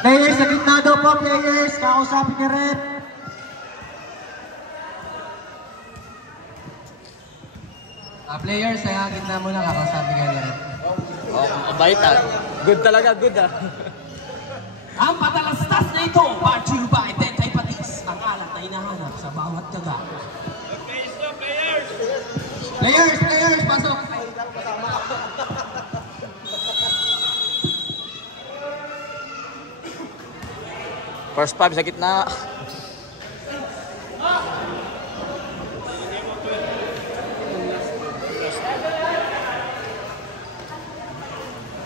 Players sa gitna daw po, players. Kakausapin niya rin. Players, sa gitna mo na kakausapin niya rin. Oh, mabait ah. Good talaga, good ah. Ang patalastas na ito, Bartio ba ay Tentay Patis, ang alat na hinahanap sa bawat daga. Players, pasok. First 5 sa gitna.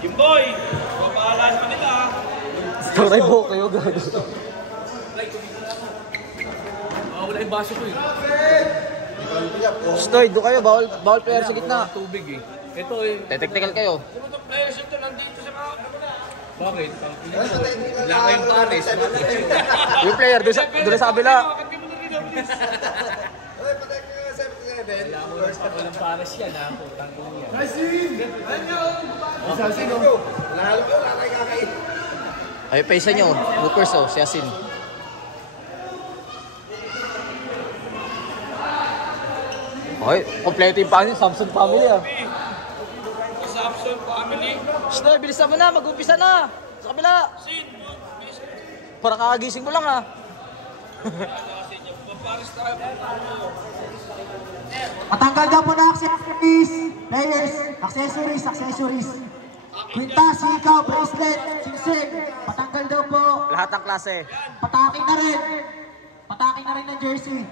Jimboy, papahalaan mo nila. Story book kayo, gago. Wala yung baso ko eh. Stoy, doon kayo, bawal player sa gitna. Tubig eh. Ito eh. Technical kayo. Itong players ito nandito sa mga... Bakit? Wala kayong pares. Yung player, doon sa kabila. Walang pares yan ha. Tangkong yan. Ay, paisa nyo. Loopers oh, si Asin. Okay, kompleto yung pangin, Samson family ah. Samson family. Stoy, bilisan mo na, mag-umpisa na. Sa kabila. Parang kakagising mo lang ah. Matanggal daw po na accessories. Players, accessories. Quintas, ikaw, bracelet, singsing. Patanggal daw po. Lahat ng klase. Patakin na rin ng jersey.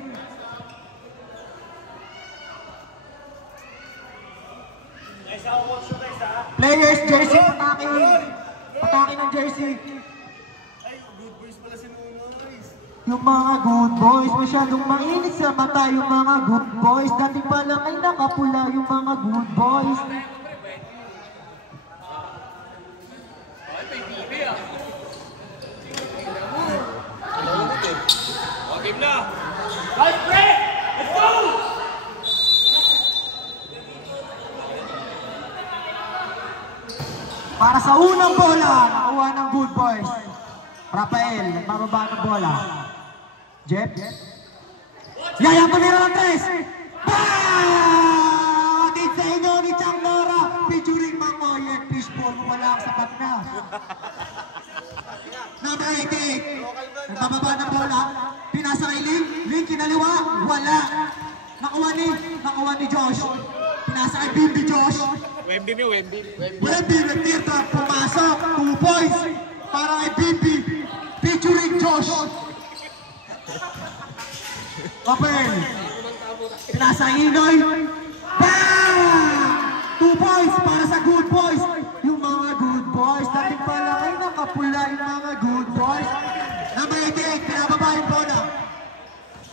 Players, jersey, patakin ng jersey. Yung mga good boys, masyadong mainit sa mata yung mga good boys. Dati pa lang ay nakapula yung mga good boys. Okay na. Para sa unang bola, nakuha ng good boys. Rafael, nagbababa ng bola. Jeff. Yaya tumira ng tres. Atid sa inyo ni Chang Nora. Featuring Mamoyet. Fishball mo lang sapat na. Number 88. Nagbababa ng bola. Pinasa kay Link kinaliwa. Wala. Nakuha ni Josh. Pinasa kay Bimbi Josh. Wemby. Wemby nagtirta. Pumasok. 2 points. Para kay Bimbi. Featuring Josh. Open. Pinasa Inoy. Bang! 2 points para sa good boys. Yung mga good boys. Dati pala ay nakapula yung mga good boys. Number 88, pinababa yung bola.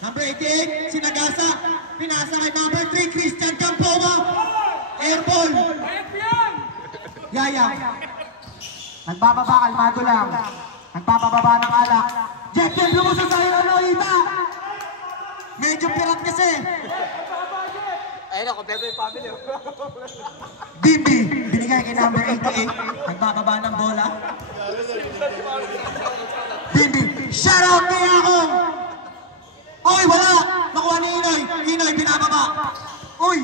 Number 88, sinagasa. Pinasa kay number 3, Christian Campoma. Airball. Yaya. Nagbababa, kalmado lang. Nagpapababa ng alak. Jeff Kim lumusot sa Ita. Medyo pirat kasi. Ayun na, kompleto yung family. Bibi, binigay kay number 88. Nagbababa ng bola. Bibi, shout out kay Akong. Uy, wala. Nakuha ni Inoy. Inoy, binababa. Uy.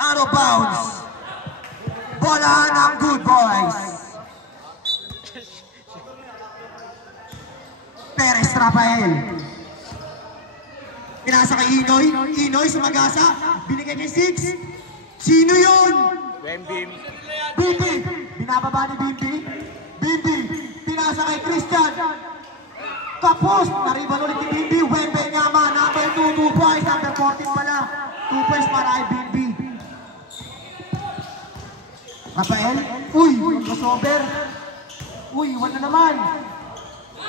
Out of bounds. Bola ng good boys. Perez Rafael. Pinasa kay Inoy sumagasa. Binigay kay 6. Sino yun? Wemby. Bimbi. Binababa ni Bimbi. Bimbi. Pinasa kay Christian. Tapos, nariban ulit ni Bimbi. Wembe Nyama. Number 2 points. Number 14 pala. 2 points para kay Bimbi. Rafael. Uy, crossover. Uy, wala naman.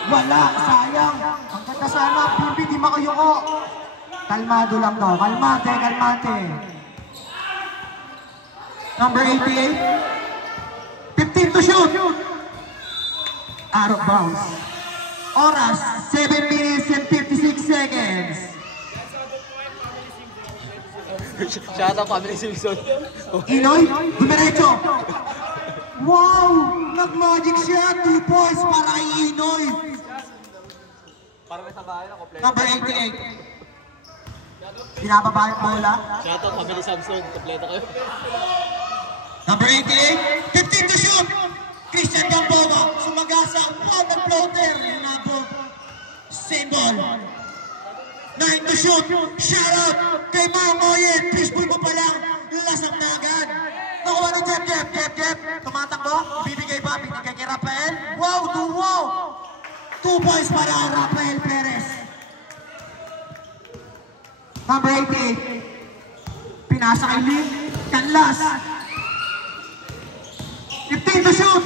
Wala, sayang. Ang ganda sana, Bimbi, di makayuko. Kalmado lang to. Kalmate. Number 88. 15 to shoot. Out of bounds. Oras, 7 minutes and 56 seconds. Shout out family Simpson. Inoy, dumiretso. Wow! Nag-magic siya. 2 points para kay Inoy. Parang may sabahay na, kompleto. Number 88. Pinababa yung bola. Shoutout, kami ni Samson, kompleto kayo. Number 88. 15 to shoot. Christian Gamboa. Sumagasa. Wow, nag-floater. Nabog. Same ball. 9 to shoot. Shout out kay Mamoyet. Fishbowl mo pa lang. Lasang na agad. Nakuha ng Jep. Tumatakbo. Bibigay ba? Bibigay kay Rafael. Wow, 2 points para Rafael Perez. Number 88. Pinasa kay Lim. Canlas. 15 to shoot.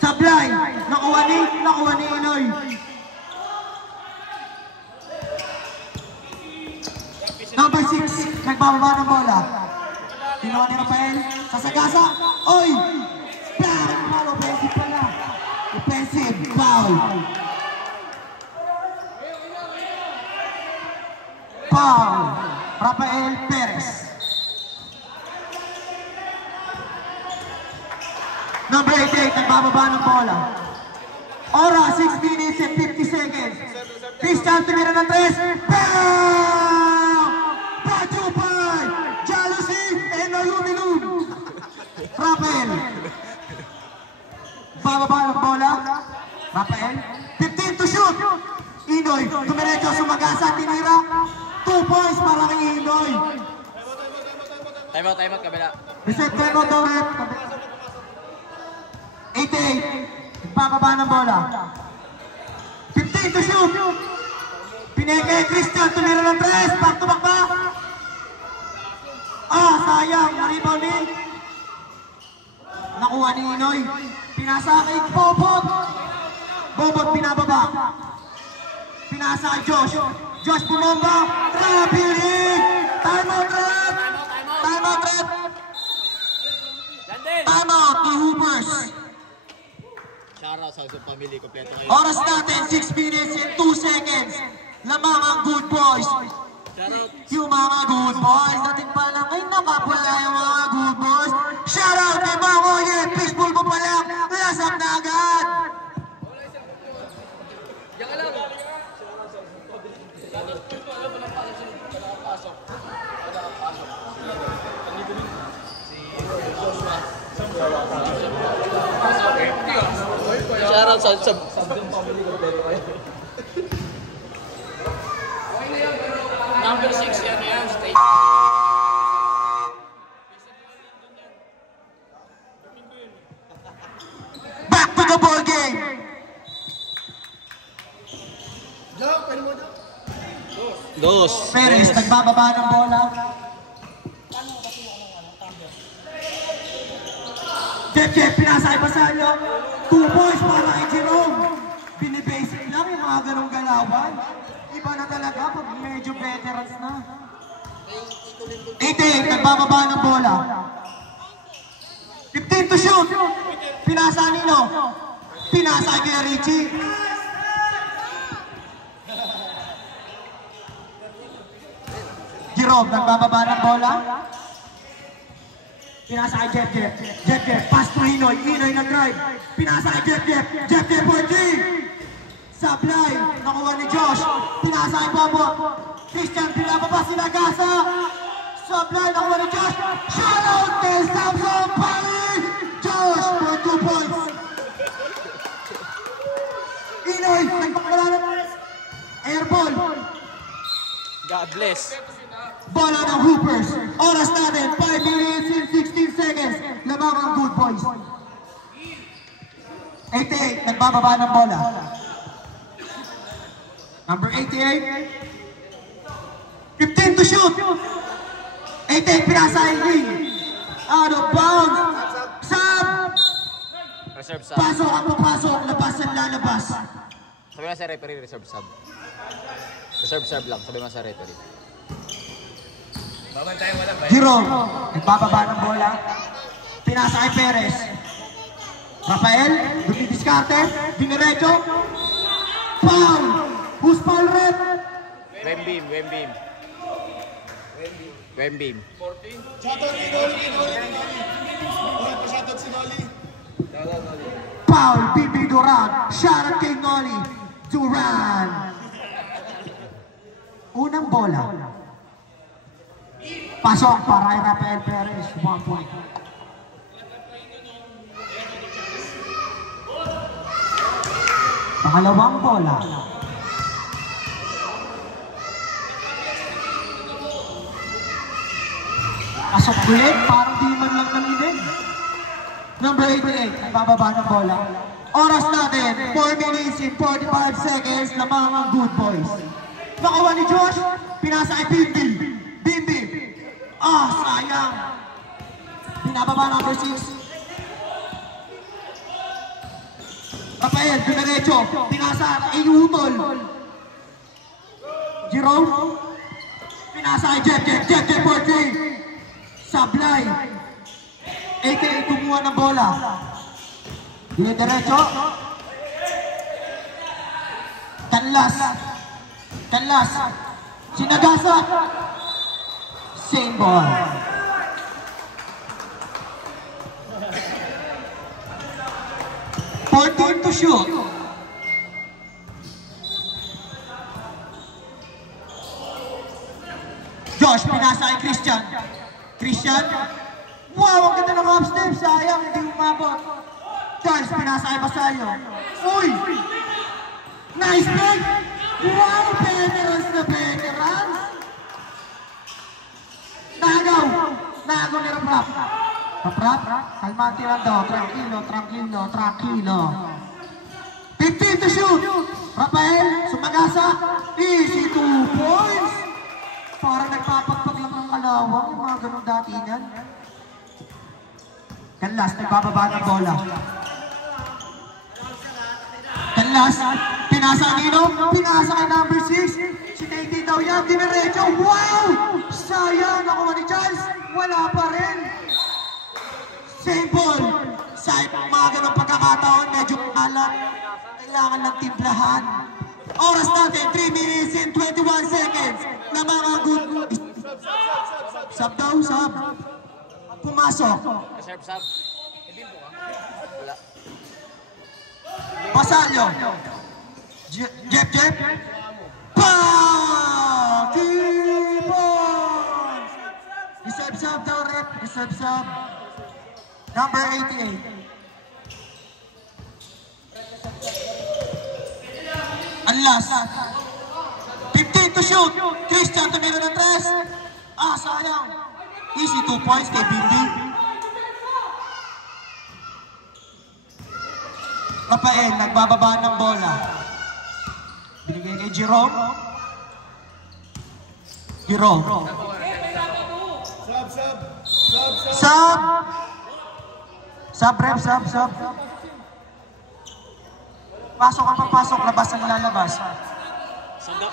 Sablay. Nakuha ni Inoy. Number 6, nagbababa ng bola. Ginawa ni Rafael. Sasagasa. Oy! Foul! Offensive pala. Offensive. Foul. Foul. Rafael Perez. Number 88, nagbababa ng bola. Ora, 6 minutes and 50 seconds. Christian tumira ng 3. Bam! Pachupay! Jealousy and Aluminium. Rafael. Bababa ng bola. Rafael. 15 to shoot. Inoy. Tumiretso, sumagasa, tinira. 2 points para kay Inoy. Time out, kabila. Reset time out, Dorep. 88. Bababa ng bola. 15 to shoot. Pineke, Christian, tumira ng 3. Back to back ba? Sayang. Rebounding. Nakuha ni Inoy. Pinasa kay Bobot. Bobot pinababa. Pinasa kay Josh. Josh bumomba. Traveling. Time out, Rep. Time out, Rep. Time out, the Hoopers. Shoutout sa family, kompleto kayo. Oras natin, 6 minutes and 2 seconds. Lamang ang good boys. Shoutout. Yung mga good boys. Dating pa lang ay nakapula yung mga good boys. Shout out kay Mamoyet. Fishbowl mo pa lang. Lasap na agad. Diyan ka lang. Shoutout sa Number 6 yan. Stay. Back to the ball game. Dos. Perez, nagbababa ng bola. Jeff, pinasa kay Basalio. 2 points para kay Jerome. Binibasic lang yung mga ganong galawan. Iba na talaga pag medyo veterans na. 88, nagbababa ng bola. 15 to shoot. Pinasa nino. Pinasa kay Richie. Jerome, nagbababa ng bola. Pinasa kay Jeff, pass to Inoy. Inoy nag-drive. Pinasa kay Jeff for 3. Sablay, nakuha ni Josh. Pinasa kay Bobo. Christian, pinababa sila Gasa. Sablay, nakuha ni Josh. Shoutout kay Samson Pali. Josh for 2 points. Inoy, nagpakala ng airball. God bless. Bola ng Hoopers. Oras natin, 5 minutes and 16 seconds. Lamang ang good boys. 88, nagbababa ng bola. Number 88. 15 to shoot. 88, pinasa Lee. Out of bounds. Sub. Reserve sub. Pasok ang papasok. Labas ang lalabas. Sabi mo sa referee, reserve sub. Reserve sub lang, sabi mo sa referee. Babantayan wala ba? Jerome, nagbababa ng bola. Pinasa kay Perez. Rafael, dumidiskarte. Diniretso. Foul. Who's foul, Red? Wembeam. Foul, Bibi Duran. Shot at kay Noli. Duran. Unang bola. Pasok para kay Rafael Perez. 1 point. Pangalawang bola. Pasok ulit, parang di man lang naminig. Number 88, bababa ng bola. Oras natin, 4 minutes and 45 seconds na mga good boys. Nakuha ni Josh, pinasa kay Bimbi. Bimbi. Sayang. Pinababa number 6. Rafael, dinerecho. Pinasa kay Utol. Jerome. Pinasa kay Jeff for 3. Sablay. A.K.A. kumuha ng bola. Dinerecho. Kanlas. Sinagasa. Same ball. Team to shoot. Josh, pinasa kay Christian. Wow, ang ganda ng half step. Sayang, hindi umabot. Charles, pinasa kay Basayo. Uy! Nice play! Wow, veterans na veterans! Nagaw ni Raprap. Raprap, kalmante lang daw. Tranquilo. 15 to shoot. Rafael, sumagasa. Easy 2 points. Parang nagpapagpag lang ng kalawang. Yung mga ganun datingan. Kanlas, nagbababa ng bola. Kanlas, pinasa Nino. Pinasa kay number 6. Si Titi daw yan. Dinerecho. Wow! Sayang. Nakuha ni Charles. Wala pa rin. Same ball. Sa mga ganong pagkakataon, medyo alam. Kailangan ng timplahan. Oras natin, 3 minutes and 21 seconds na mga good. Sub daw. Pumasok. Sub. Wala. Basalyo. Jeff. Kipon! Reserve sub daw, rep. Reserve sub. Number 88. Anlas. 15 to shoot. Christian tumira ng 3. Sayang. Easy 2 points kay Bindi. Rafael, nagbababa ng bola. Binigay kay Jerome. Sub. Pasok ang papasok, labas ang lalabas.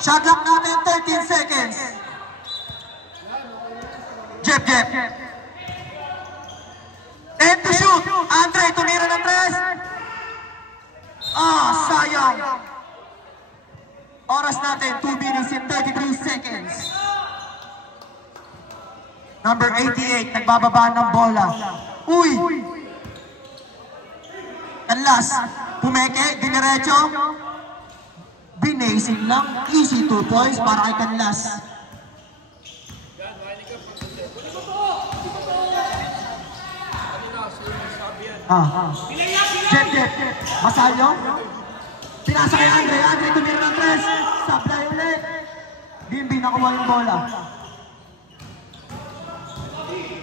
Shot clock natin, 13 seconds. Jeff. 10 to shoot. Andre, tumira ng 3. Sayang. Oras natin, 2 minutes and 33 seconds. Number 88, nagbababa ng bola. Uy! Kanlas, pumeke, dinerecho. Binasing lang, easy 2 points para kay Kanlas. Jeff. Masalyo. Pinasa kay Andre tumira ng 3. Sablay ulit. Bimbi nakuha yung bola.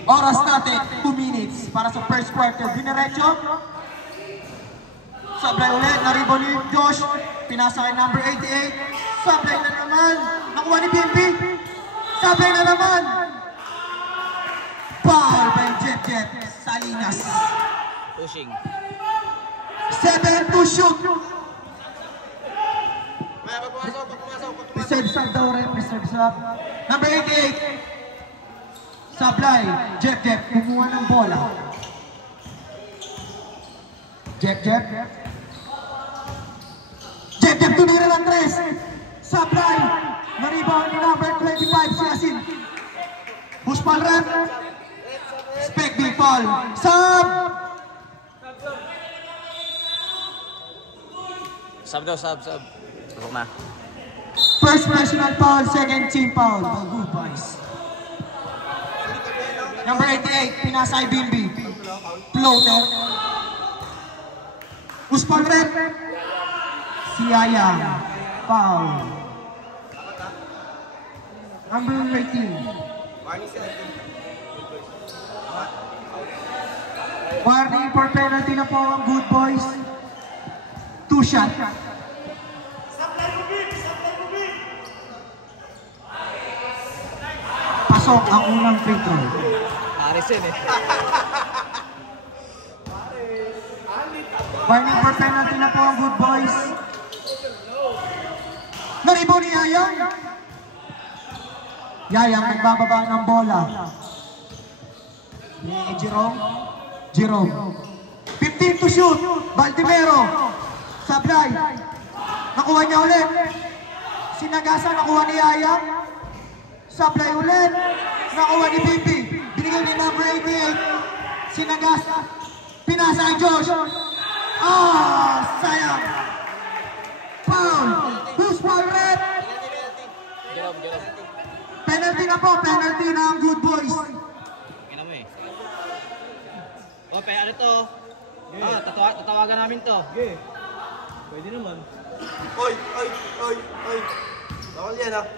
Oras natin, 2 minutes para sa first quarter. Dinerecho. Sablay ulit, naribon ni Josh. Pinasa kay number 88. Sablay na naman. Nakuha ni Bimbi. Sablay na naman. Foul by Jeff. Salinas. Pushing. 7 to shoot. Reserve sub daw rin. Reserve sub. Number 88. Sablay. Jeff. Kumuha ng bola. Jeff. Tumira ng 3. Sablay. Naribaw ni number 25 si Asin. Bushpal rep. Spec big foul. Sub. Sub daw, sub. Pasok na. First personal foul, second team foul. The Good Boys. Number 88, Pinasay Bimbi. Floater. Uspal Rep. Si Ayang. Foul. Number 18. Warning for penalty na po ang Good Boys. 2 shot. Pasok ang unang free throw. Paris yun eh. Warning for penalty na po ang Good Boys. Naribo ni Yayang. Yayang nagbababa ng bola. Ni Jerome. 15 to shoot. Baltimero. Sablay. Nakuha niya ulit. Sinagasa, nakuha ni Yayang. Sablay ulit. Nakuha ni Bibi. Binigay ni number 88. Sinagasa. Pinasa kay Josh. Sayang. Foul. Who's foul red? Jerome. Penalty na po. Penalty na ang Good Boys. Tingnan mo eh. Pe, ano to? Tatawagan namin to. Pwede naman. Oy! Bawal yan ah.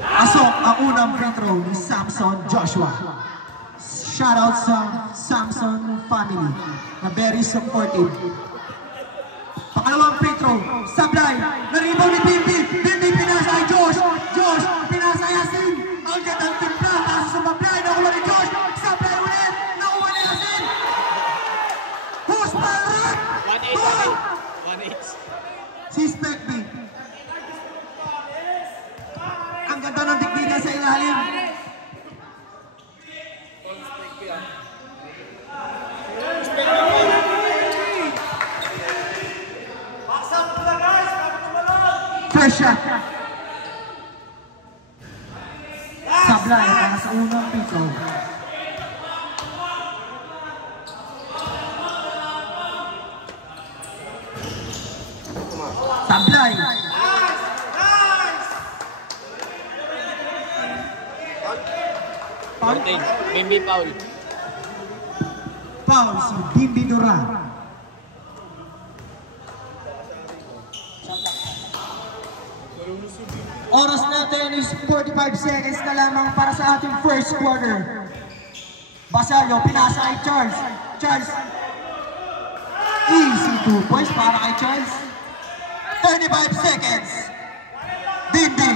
Pasok ang unang free throw ni Samson Joshua. Shoutout sa Samson family na very supportive. Pangalawang free throw, Sablay, naribaw ni Bimbi. Bimbi pinasa kay Josh. Josh, pinasa Yasin. Ang gandang timpla, pasok sa Sablay, nakuha ni Josh. Sablay ulit, nakuha ni Yasin. Who's Palrat? 1-8. Si Specby. Ang ganda ng tikbigan sa ilalim. Fresh shot. Sablay para sa unang free throw. Sablay. Foul. Bimbi foul. Foul si Bimbi Duran. Oras natin is 45 seconds na lamang para sa ating first quarter. Basalio, pinasa kay Charles. Charles. Easy 2 points para kay Charles. 35 seconds. Bimbi.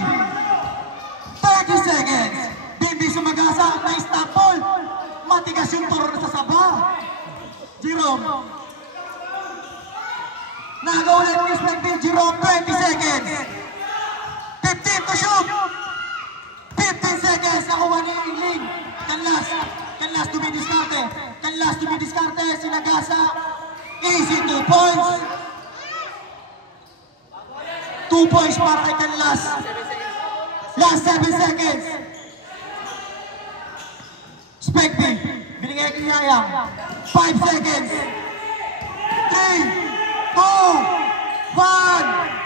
30 seconds. Bimbi sumagasa. Nice stop ball. Matigas yung turo sa saba. Jerome. Nag-ulit ni Spectre. Jerome, 20 seconds. 15 to shoot. 15 seconds. Nakuha ni Ingling. Canlas dumidiskarte. Sinagasa. Easy 2 points. 2 points para kay Canlas. Last 7 seconds. Spectre. Binigay kay Yayang. 5 seconds. 3, 2, 1.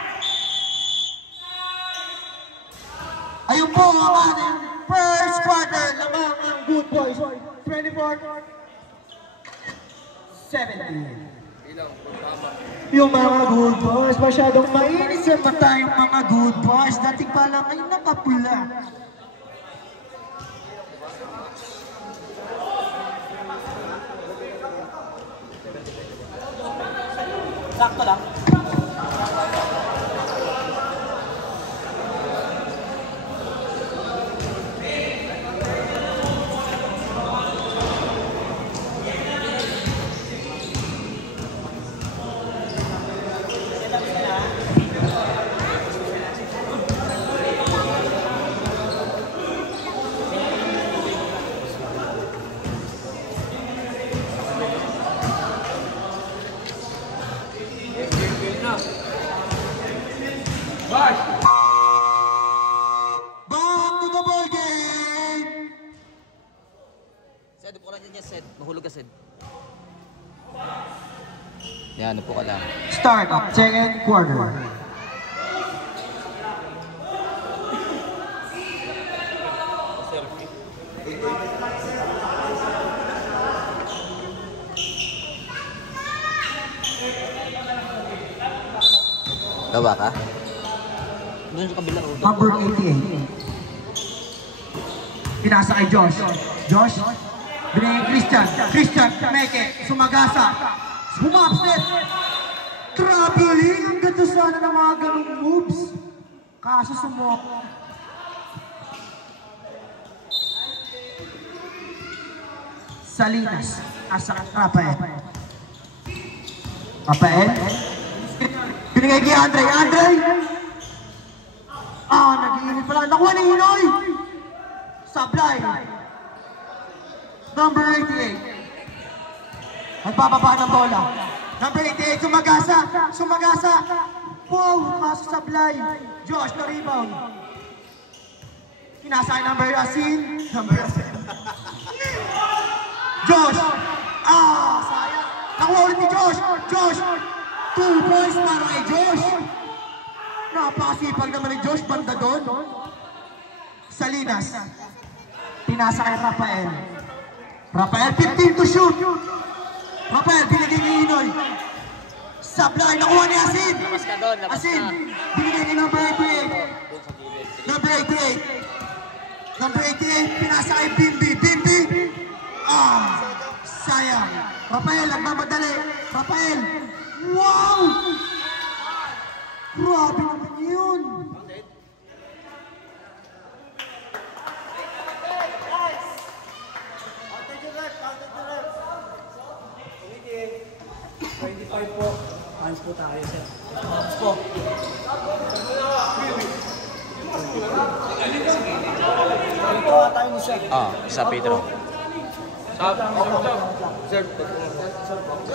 Ayun po ang ating first quarter lamang ng Good Boys. 24-17. Yung mga Good Boys, masyadong mainit sa mata yung mga Good Boys. Dating pa lang ay nakapula. Sakto lang. Back to the ball game! Sed, upo ka lang dyan, Sed. Mahulog ka, Sed. Yan, upo ka lang. Start of second quarter. Gawa ka? Doon sa kabila. Number 88. Pinasa kay Josh. Josh. Binigay Christian. Christian. Meke. Sumagasa. Bumapset. Traveling. Ang ganda sana ng mga ganong moves. Kaso sumok. Salinas. Asa Rafael. Rafael. Binigay kay Andre. Andre. Nag-iinit pala. Nakuha ni Inoy. Sablay. Number 88. Nagbababa ng bola. Number 88, Sumagasa. Sumagasa. Wow, kaso Sablay. Josh na rebound. Kinasay number Yasin. Number Yasin. Josh. Sayang. Nakuha ulit ni Josh. Josh. 2 points para kay Josh. Napakasipag naman ni Josh. Banda doon. Salinas. Pinasa kay Rafael. Rafael, 15 to shoot. Rafael, binigay ni Inoy. Sablay, nakuha ni Asin. Asin, binigay ni number 88. Number 88. Number 88, pinasa kay Bimbi. Bimbi. Sayang. Rafael, nagmamadali. Rafael. Wow! Grabe naman yun. Hands po tayo, sir. Hands po. Ito tayo mo, sir. Isa Pedro. Sir,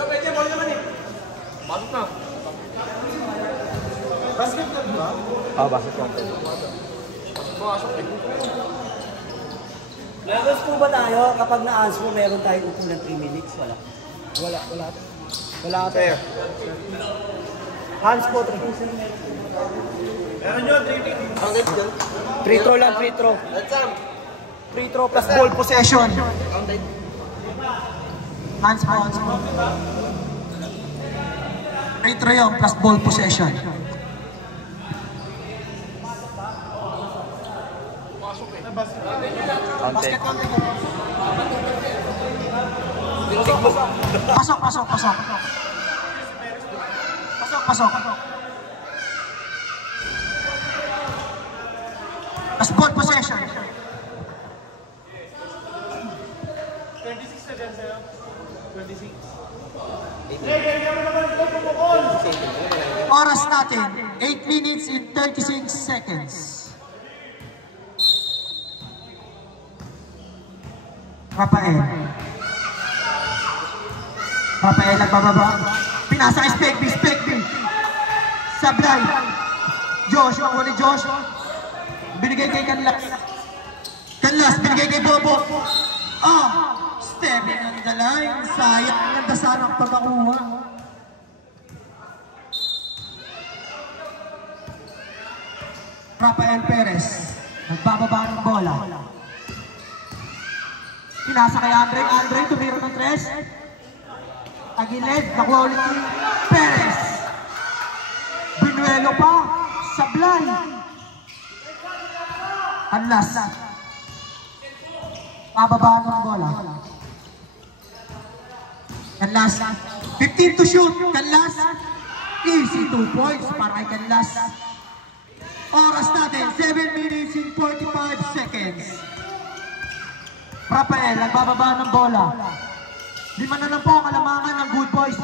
pwede mo naman eh. Pasok na. Basket ka ba? Basket lang. Pasok eh. Lagos po ba tayo kapag na-answer mo meron tayong upo ng 3 minutes? Wala. Wala ka tayo. Hands po, 3. Meron yun, 3 Free throw lang, free throw. Free throw plus ball Possession. Hands po, hands po. Free throw yun, plus ball possession. Basket lang. Pasok. Plus ball possession. 26 na dyan sa'yo. 26. Oras natin, 8 minutes and 36 seconds. Rafael nagbababa. Pinasa kay Spegby. Sablay. Josh, ako ni Josh. Binigay kay Canlas. Binigay kay Bobo. Stepping on the line. Sayang, ganda sana ang pagkakuha. Rafael Perez. Nagbababa ng bola. Pinasa kay Andre, tumira ng 3. Agiled, nakuha ulit ni Perez. Binuelo pa, Sablay. Canlas. Pababa ng bola. Canlas. 15 to shoot. Canlas. Easy 2 points para kay Canlas. Oras natin, 7 minutes and 45 seconds. Rafael, nagbababa ng bola. 5 na lang po ang kalamangan ng Good Boys.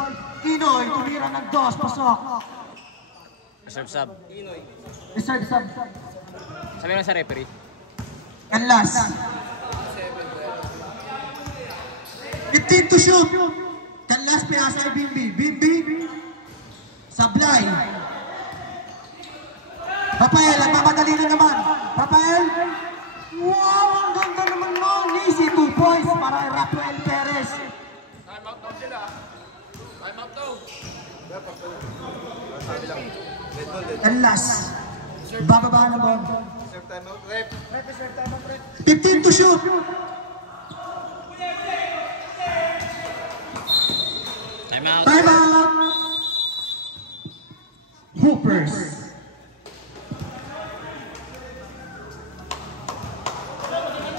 Inoy, tumira ng 2, pasok. Reserve sub. Reserve sub. Sabi lang sa referee. Canlas. 15 to shoot. Canlas, pinasa kay Bimbi. Sablay. Rafael, nagmamadali na naman. Rafael. Wow, ang ganda naman mo. Easy 2 points para kay Rafael Perez. Time out daw sila. Time out daw. And last, bababa na ball. 15 to shoot. Time out. Time out. Hoopers.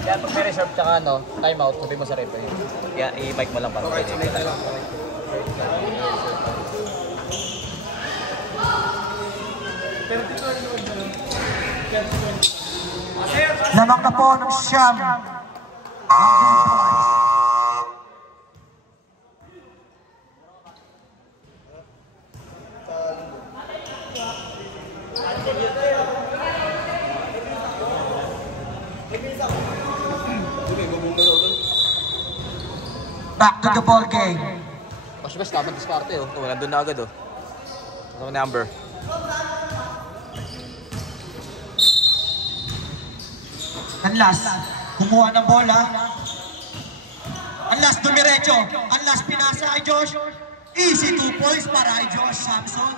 Yan, pag may reserve tsaka ano, time out, sabi mo sa ref. Kaya i-mic mo lang para marinig ka lang. Lamang na po ng siyam. Back to the ball game. Bas-bas, dapat diskarte oh. Ito, nandun na agad oh. Ano number? Ang last, kumuha ng bola. Ang last, dumiretso. Ang last, pinasa kay Josh. Easy 2 points para kay Josh Samson.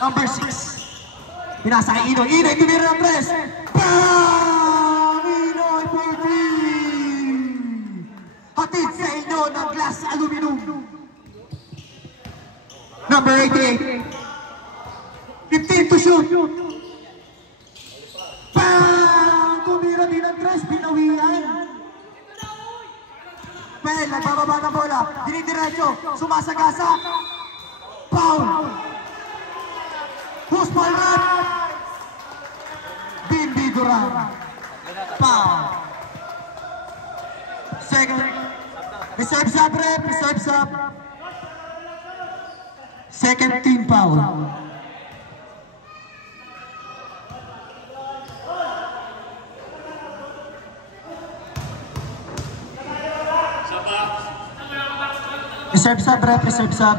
Number 6. Pinasa kay Inoy. Inoy, tumira ng press. Bang! Inoy for 3. Hatid sa inyo ng glass aluminum. Number 88. 15 to shoot. Bang! Tumira din ang tres, binawian. Pel, nagbababa ng bola. Dinidiretso, sumasagasa. Foul! Who's ball run? Bimbi Duran. Foul! Second. Reserve sub, rep. Reserve sub. Second team foul. Reserve sub, rep, reserve sub.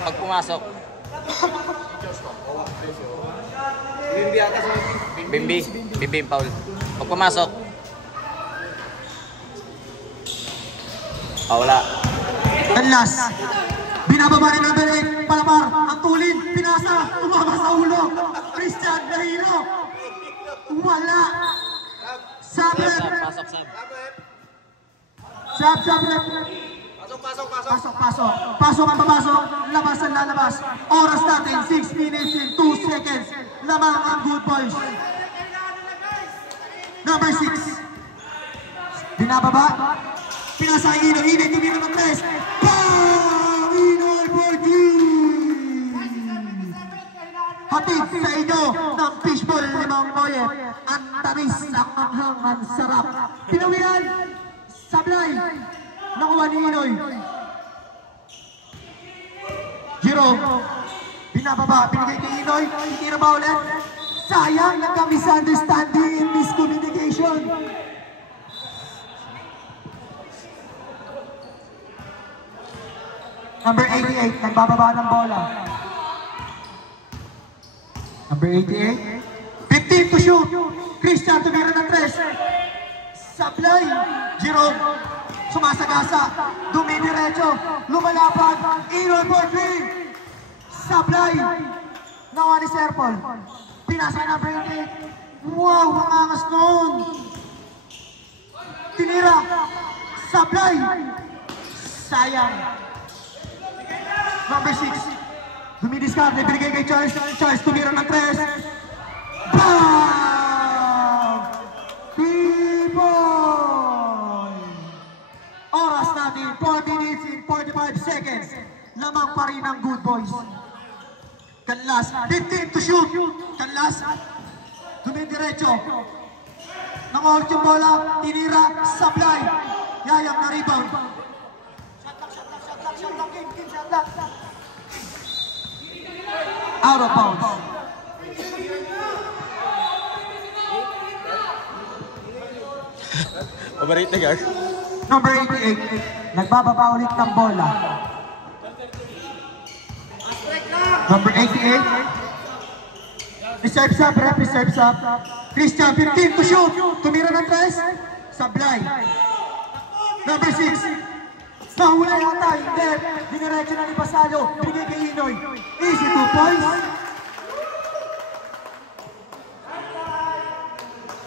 Pag pumasok. Bimbi yung foul. Pag pumasok. Wala. And last, binababa rin number 8, Palamar, ang tulin, pinasa, tumama sa ulo. Christian Nahiro. Wala. Sub, rep. Pasok, sub. Sub, rep. Pasok ang papasok, labas ang lalabas. Oras natin, 6 minutes and 2 seconds. Lamang ang Good Boys. Number 6. Binababa. Pinasa kay Inoy. Inoy, tumira ng tres. Bang! Inoy for 3. Hatid sa inyo ng fishball limang moye. Ang tamis, ang anghang, ang sarap. Pinawian. Sablay. Nakuha ni Inoy. Jerome. Binababa. Binigay ni Inoy. Titira ba ulit? Sayang, nagka-misunderstanding and miscommunication. Number 88, nagbababa ng bola. Number 88. 15 to shoot. Christian tumira ng tres. Sablay. Jerome. Sumasagasa. Dumidiretso. Lumalapad. Inoy for 3. Sablay. Nawa ni Serpol. Pinasa number 88. Wow, ang angas noon. Tinira. Sablay. Sayang. Number 6. Dumidiskarte. Binigay kay Charles. Charles tumira ng tres. Bang! 3-point! Oras natin, 4 minutes and 45 seconds. Lamang pa rin ang Good Boys. Kanlas, 15 to shoot. Kanlas, dumidiretso. Nangolt yung bola, tinira, Sablay. Yayang na rebound. Shot lock, game, shot lock. Out of bounds. Overrate na guard. Number 88, nagbababa ulit ng bola. Number 88, reserve sub, rep, reserve sub. Christian, 15 to shoot. Tumira ng tres. Sablay. Number 6, Nahula yata, hindi. Diniretso na ni Pasalo. Binigay kay Inoy. Easy 2 points.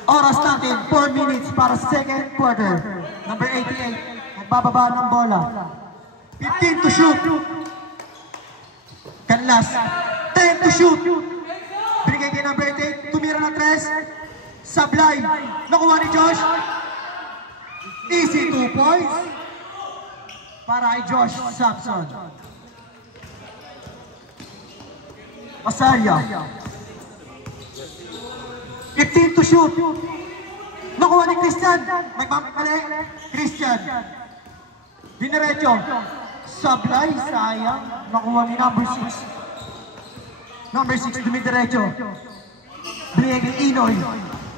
Oras natin, 4 minutes para second quarter. Number 88, nagbababa ng bola. 15 to shoot. Kanlas, 10 to shoot. Binigay kay number 88, tumira ng 3. Sablay, nakuha ni Josh. Easy 2 points. Para kay Josh Samson. Masarya. 15 to shoot. Nakuha ni Christian. Nagmamali. Christian. Diniretso. Sablay. Sayang. Nakuha ni number 6. Number 6. Dumidiretso. Binigay kay Inoy.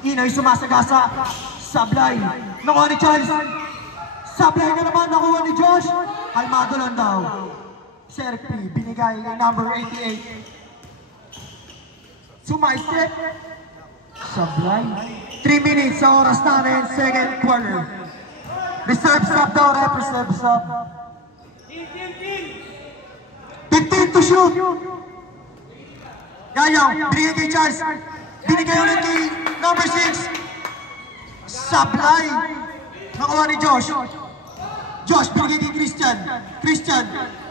Inoy sumasagasa. Sablay. Nakuha ni Charles. Sablay na naman. Nakuha ni Josh. Almado lang daw. Serpi. Binigay kay number 88. Sumaisip. Sablay. 3 minutes sa oras natin, second quarter. Reserve stop daw, reserve stop. 15 to shoot. Yayaw, binigay kay Charles. Binigay ulit kay number 6. Sablay. Nakuha ni Josh. Josh, binigay kay Christian. Christian,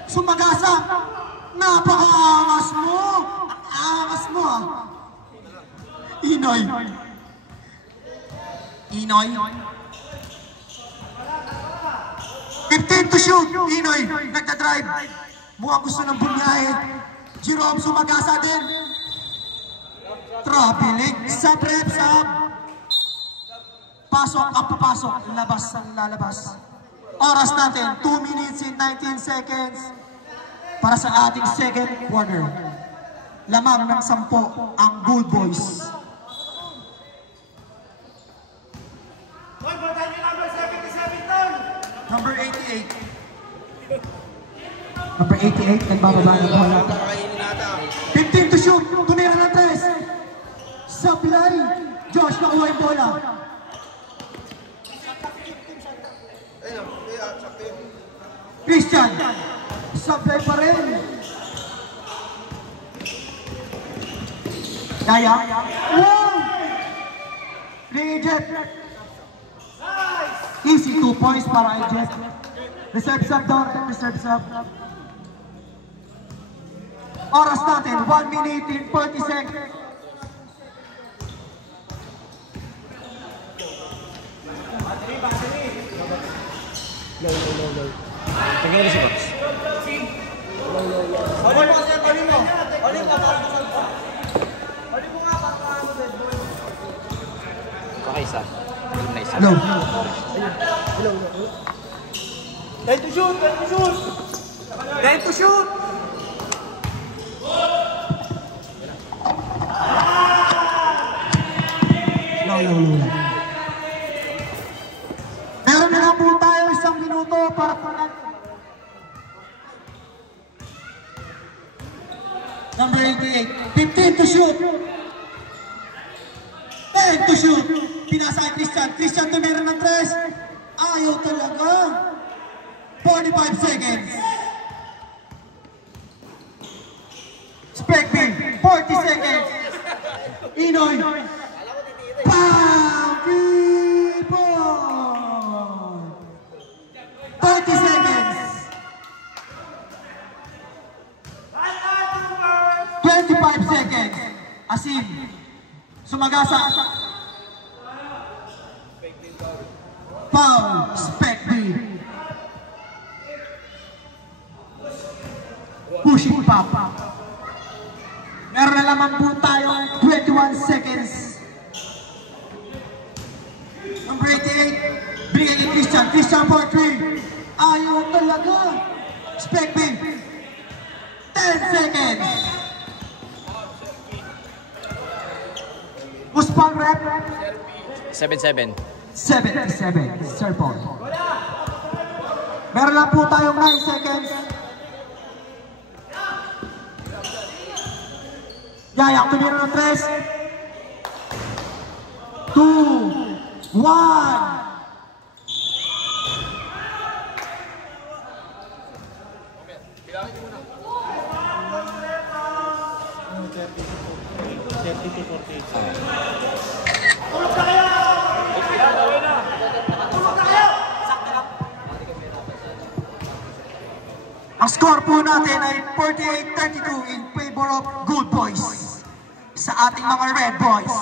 sumagasa. Napaka-angas mo. Angas mo ah. Inoy. Inoy. 15 to shoot. Inoy. Nagdadrive. Mukhang gusto ng bunyahe. Jerome sumagasa din. Traveling. Sub rep, sub. Pasok ang papasok. Labas ang lalabas. Oras natin. 2 minutes and 19 seconds. Para sa ating second quarter. Lamang ng 10 ang Good Boys. Number 88. Number 88, nagbababa ng bola. 15 to shoot. Tumira ng 3. Sablay. Josh, nakuha yung bola. Christian. Sablay pa rin. Kaya. Wow! Reject. Easy 2 points para kay Jeff. Reserve sub down, reserve sub. Oras natin, 1 minute and 40 seconds. Low. Tingnan mo si Box. Isa. Hello. Time to shoot! Time to shoot! Time to shoot! No. Meron na lang po tayo 1 minuto para palag. Number 88. 15 to shoot. 10 to shoot. Pinasa kay Christian. Christian tumira ng 3. Ayaw talaga. 45 seconds. Spectre. 40 seconds. Inoy. Bam! 3 points. 30 seconds. 25 seconds. Asim. Sumagasa. Foul. Spectre. Pushing pop. Meron na lamang po tayo 21 seconds. Number 88. Bigyan ni Christian. Christian for 3. Ayaw talaga. Spectre. 10 seconds. Uspang rep. 7-7. 77. Serpon. Meron lang po tayong 9 seconds. Yayak tumira ng 3. 2. 1. Ang score po natin ay 48-32 in favor of Good Boys sa ating mga Red Boys.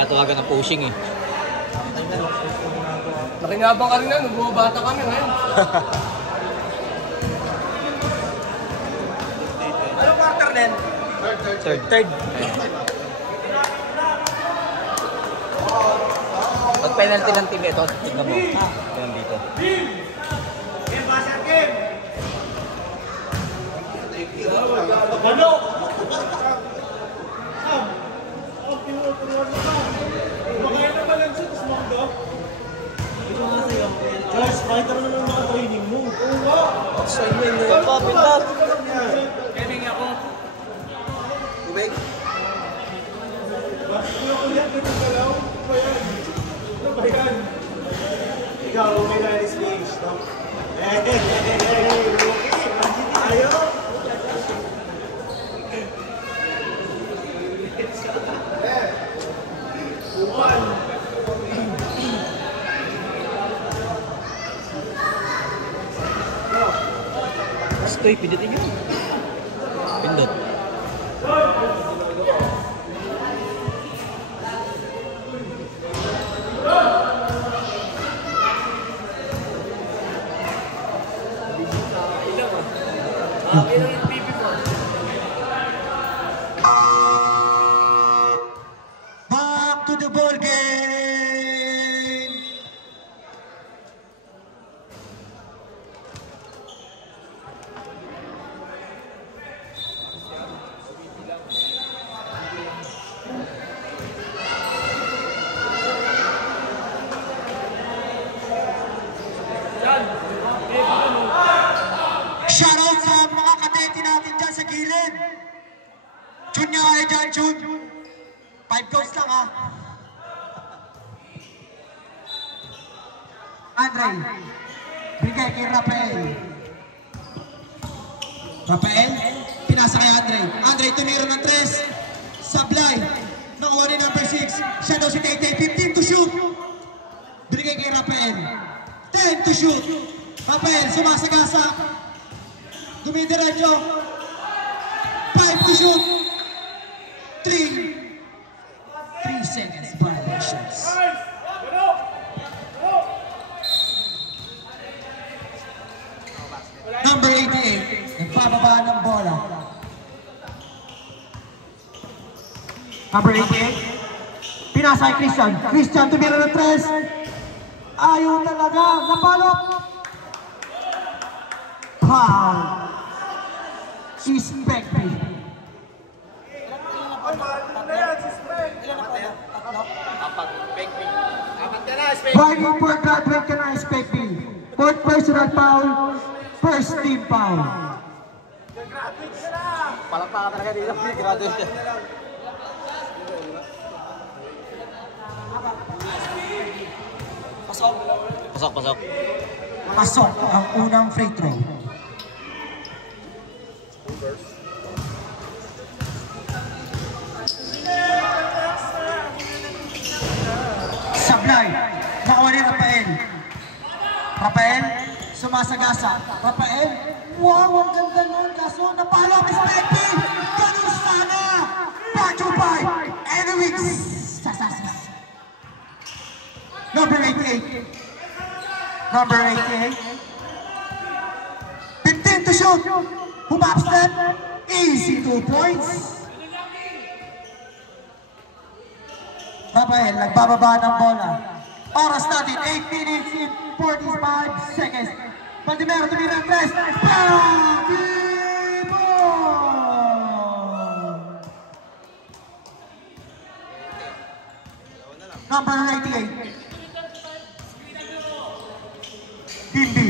Tatawagan ng pushing eh. Nakinabang ka rin na, nung bumabata kami ngayon. Ano quarter din? Third. Pag penalty ng team ito, tignan mo. Yan dito. Guys, pakita mo naman mga training mo. Assignment na yan. Papindat. Kevin ako. Tubig. Ikaw, may na-display. Ayaw! Stoy, pindutin nyo. Pindot. Back to the ball game! Shoutout sa mga kadete natin dyan sa gilid. Jun nga kayo dyan, Jun. 5 goals lang ha. Andre, bigay kay Rafael. Rafael, pinasa kay Andre. Andre, tumiro ng 3. Sablay, nakuha ni number 6. Siya daw si Tete, 15 to shoot. Bigay kay Rafael. 10 to shoot. Rafael, sumasagasa. Dumidiretso. 5 to shoot. 3 seconds violations. Number 88, nagpababa ng bola. Number 88, pinasa kay Christian. Christian, tumira ng 3. Ayaw talaga, napalok. Foul. Ispekti. Fighting for graduate ka na, Ispekti. Fourth personal foul, first team foul. Palakpakan talaga dito. Graduate ka. Pasok. Pasok ang unang free throw. Sablay, nakuha ni Rafael. Rafael, sumasagasa. Rafael, wow, ang ganda nun. Kaso napalo ang Ispekti. Ganun sana. Brought by Enwix. Sasasas. Number 88. Number 88. 15 to shoot. Humap step. Easy 2 points. Rafael, nagbababa ng bola. Oras natin, 8 minutes and 45 seconds. Baldimero, tumira ang 3. Batibo! Number 88. Bimbi.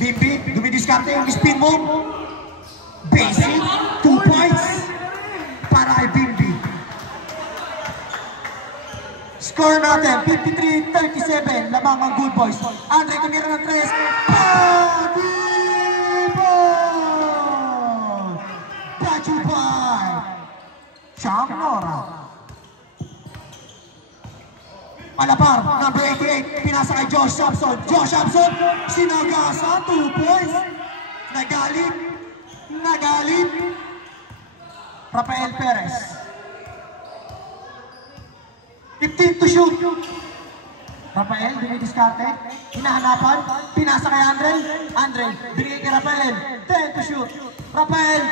Bimbi, dumidiskarte yung spin mo. Basic, 2 points para kay Bimbi. Score natin, 53-37, lamang ang Good Boys. Andre, tumira ng 3. Pagibon! Pachupay! Cham Nora. Malapar, number 88, pinasa kay Josh Sampson. Josh Sampson, sinagasa, 2 points. Nagalit. Rafael Perez. 15 to shoot. Rafael, dumidiskarte. Hinahanapan, pinasa kay Andre. Andre, binigay kay Rafael. 10 to shoot. Rafael,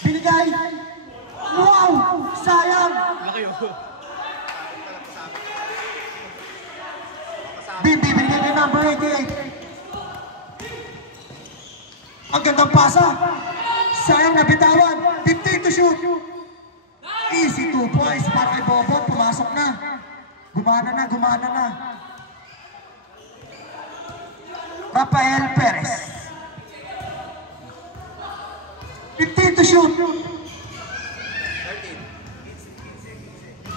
binigay. Wow! Sayang! Bimbi, binigay kay number 88. Ang gandang pasa. Sayang na bitawan. 15 to shoot. Easy 2 points para kay Bobo. Pumasok na. Gumana na. Rafael Perez. 15 to shoot.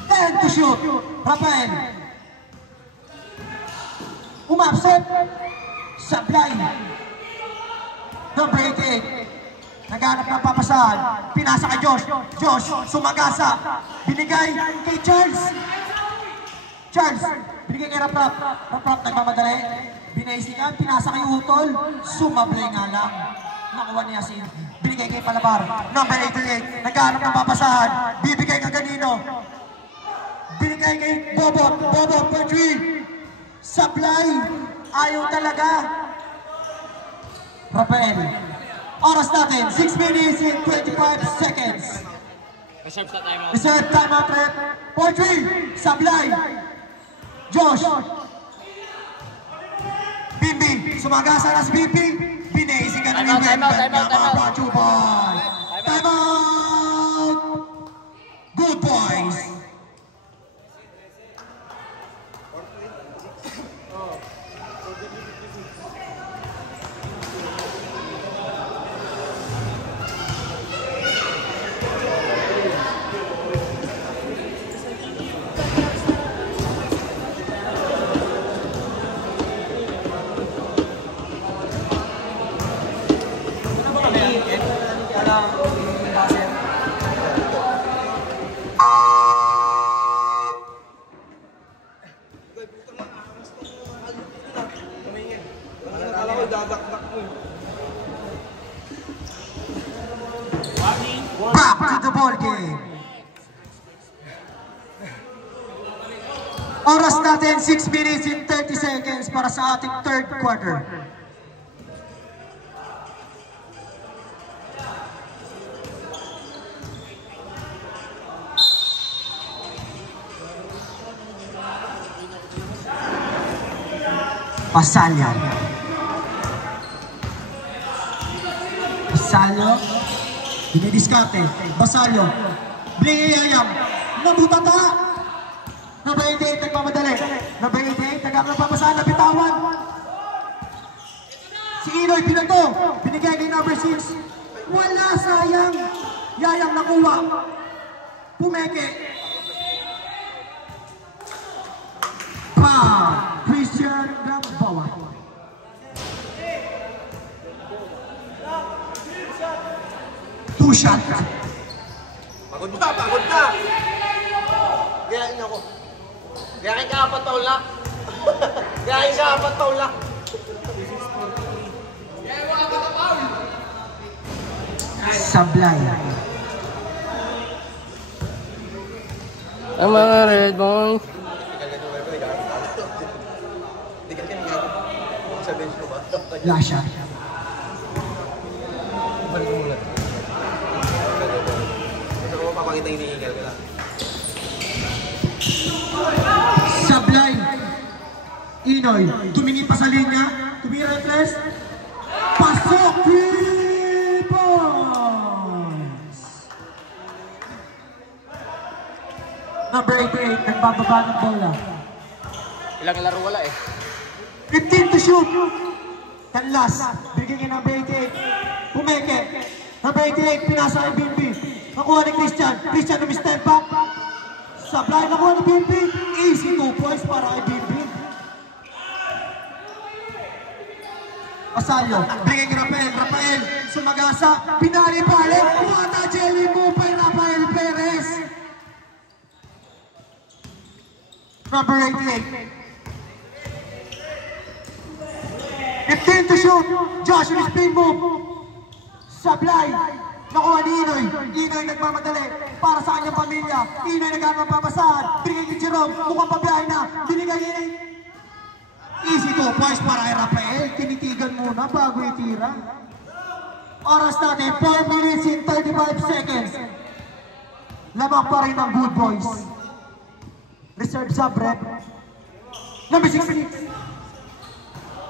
10 to shoot. Rafael. Umabsent. Sablay. Number 88. Naghanap ng papasahan. Pinasa kay Josh. Josh, sumagasa. Binigay kay Charles. Charles, binigay kay Raprap. Raprap, nagmamadali. Binaisikan, pinasa kay Utol. Sumablay nga lang. Nakuha niya si binigay kay Palabar. Number 88. Naghanap ng papasahan. Bibigay ka kanino. Binigay kay Bobot. Bobot, Petri. Sablay. Ayaw talaga. Rafael. Oras natin, 6 minutes and 25 seconds. Reserve timeout rep. Poetry, Sablay. Josh. Bimbi, sumagasa na si Bimbi. Binaising ka na ni Wenbet na mga Pachupay. Timeout! Good Boys. Back to the ball game. Oras natin 6 minutes and 30 seconds para sa ating third quarter. Pasalyo. Dinidiskarte. Basalyo. Blingayayam. Nabutata. Number 88, nagmamadali. Number 88, nagpapasahan na bitawan. Si Inoy, pinato. Binigay kay number 6. Wala, sayang. Yayang nakuha. Pumeke. Christian Gambawa. Two shot. Pagod na. Gayain ako. Gayain ka apat taulak. Gayain ka apat taulak. Sablay. Ang mga Red Boys. Lasha. Sablay. Inoy. Tumingin pa sa linya. Tumira ang tres. Pasok. 3 points. Number 88. Nagbababa ng bola. Ilang laro wala eh. 15 to shoot. Kanlas, bigay kay number 88. Pumeke. Number 88, pinasa kay Bimbi. Nakuha ni Christian. Christian step back. Sablay, nakuha ni Bimbi. Easy 2 points para kay Bimbi. Pasalyo, bigay kay Rafael. Rafael, sumagasa. Pinali-pali. What a jelly move by Rafael Perez. Number 88. 15 to shoot. Josh with spin move. Sablay. Nakuha ni Inoy. Inoy nagmamadali para sa kanyang pamilya. Inoy nagkaroon ng papasahan. Binigay ni Jerome. Mukhang pabiyahe na. Binigay Inoy. Easy 2 points para kay Rafael. Tinitigan muna bago itira. Oras natin 4 minutes and 35 seconds. Lamang pa rin ang Good Boys. Reserve sub rep. Number 6 minutes.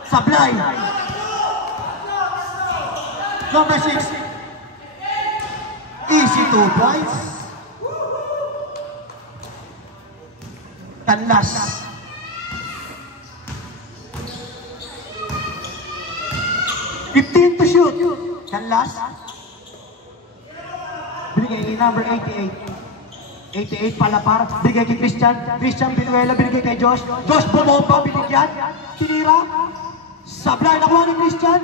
Sablay. Number 6. Easy 2 points. Kanlas. $15 to shoot. Kanlas. Binigay kay number 88. 88 palapar. Binigay kay Christian. Christian Binuela. Binigay kay Josh. Josh bumomba. Binigyan. Tinira. Sablay nakuha ni Christian.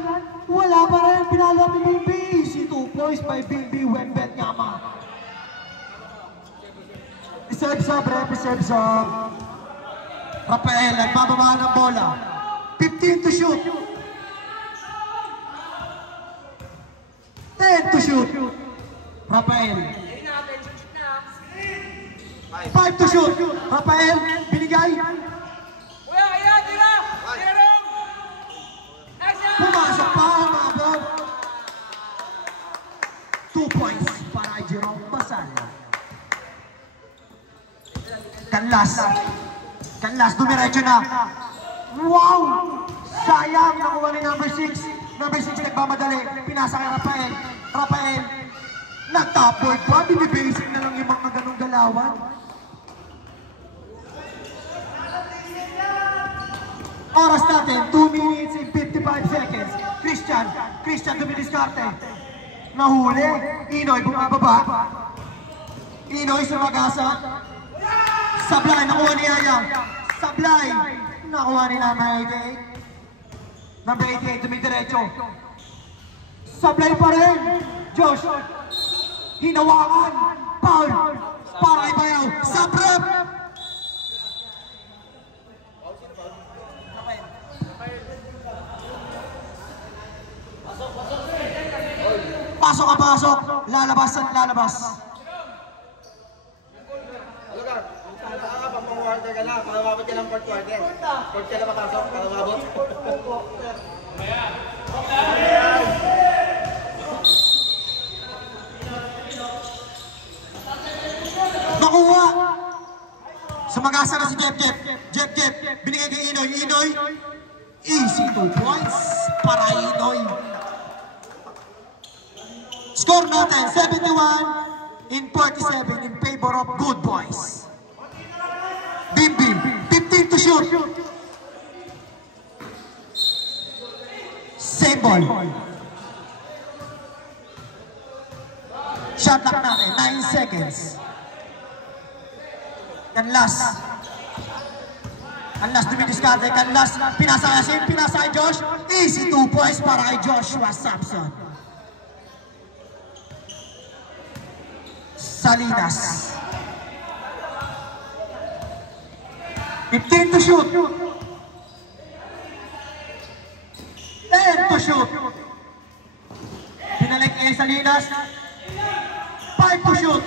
Wala pa rin. Pinalo ni Bimbi. Easy 2 points by Bimbi. Wenbet Nyama. Reserve sub, reserve sub. Rafael, nagbababa ng bola. 15 to shoot. 10 to shoot. Rafael. 5 to shoot. Rafael, binigay. Pumasok pa, umabot. 2 points para Jerome Basalo. Kanlas. Kanlas, dumiretso na. Wow! Sayang, nakuha ni number 6. Number 6 nagmamadali. Pinasa kay Rafael. Rafael, nag-top-board pa. Binibasic na lang yung mga ganong galawan. Oras natin, 2 minutes and 55 seconds. Christian dumidiskarte. Nahuli. Inoy bumababa. Inoy sumagasa. Sablay, nakuha ni Ayang. Sablay, nakuha ni number 88. Number 88, dumidiretso. Sablay pa rin. Josh, hinawakan. Foul. Para kay Bayaw. Sabrep. Pasok ka, pasok. Lalabas at lalabas. Lugar, pang-quarter ka na. Pangabot ka ng fourth quarter. Fourth ka na makasok. Pangabot. Nakuha. Sumagasa na si Jeff. Binigay kay Inoy. Easy 2 points para Inoy. Score natin, 71 in 47 in favor of Good Boys. Bimbi, 15 to shoot. Same ball. Shot clock natin, 9 seconds. Kanlas. Kanlas dumidiskarte. Kanlas, pinasa kay Josh. Easy 2 points para kay Joshua Samson. Salinas. 15 to shoot. 10 to shoot. Pinalik kay Salinas. 5 to shoot.